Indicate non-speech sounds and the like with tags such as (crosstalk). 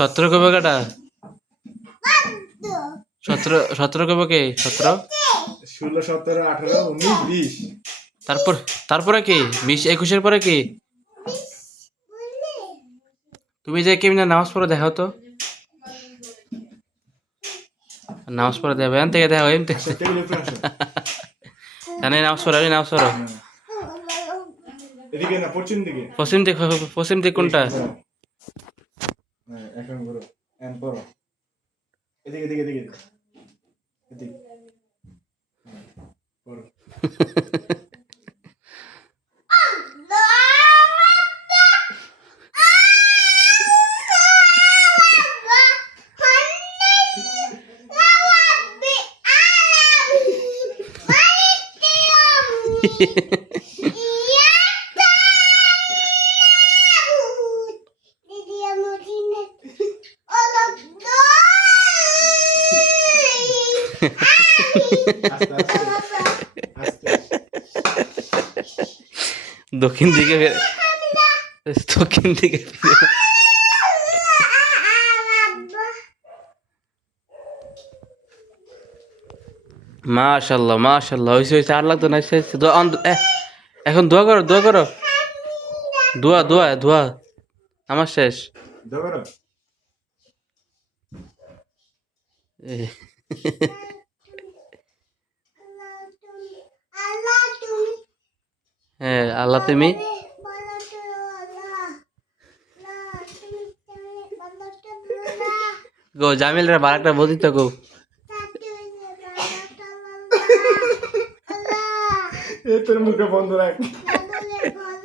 সতেরো কবে কাটা? সতেরো সতেরো কবে কে? সতেরো? ষোলো সতেরো আঠারো উনিশ বিশ। তারপর তারপরে কি? বিশ একুশের পরে কি? তুমি যে কেমনি নামাজ পড়ে দেখাও তো। নামাজ পড়ে দেবে এখান থেকে দেখো এমনি জানি নামাজ পড়ো নামাজ পড়ো। পশ্চিম দিকে। পশ্চিম দিক পশ্চিম দিক কোনটা? এখন করো এখন পড়ো এদিকে এদিকে এদিকে এদিকে হ্যাঁ, পড়ো দক্ষিণ দিকে দক্ষিণ দিকে ফিরে। মাশাল্লাহ মাশাল্লাহ হয়েছে হয়েছে আর লাগতো না। দোয়া এখন দোয়া করো দোয়া করো। দোয়া দোয়া দোয়া। আমার শেষ। দাও করো এ, হ্যাঁ আল্লাহ তুমি গো জামিল রে বারাকটা বদি তো গো। এ তোর মুখে বন্ধ রাখ। (laughs)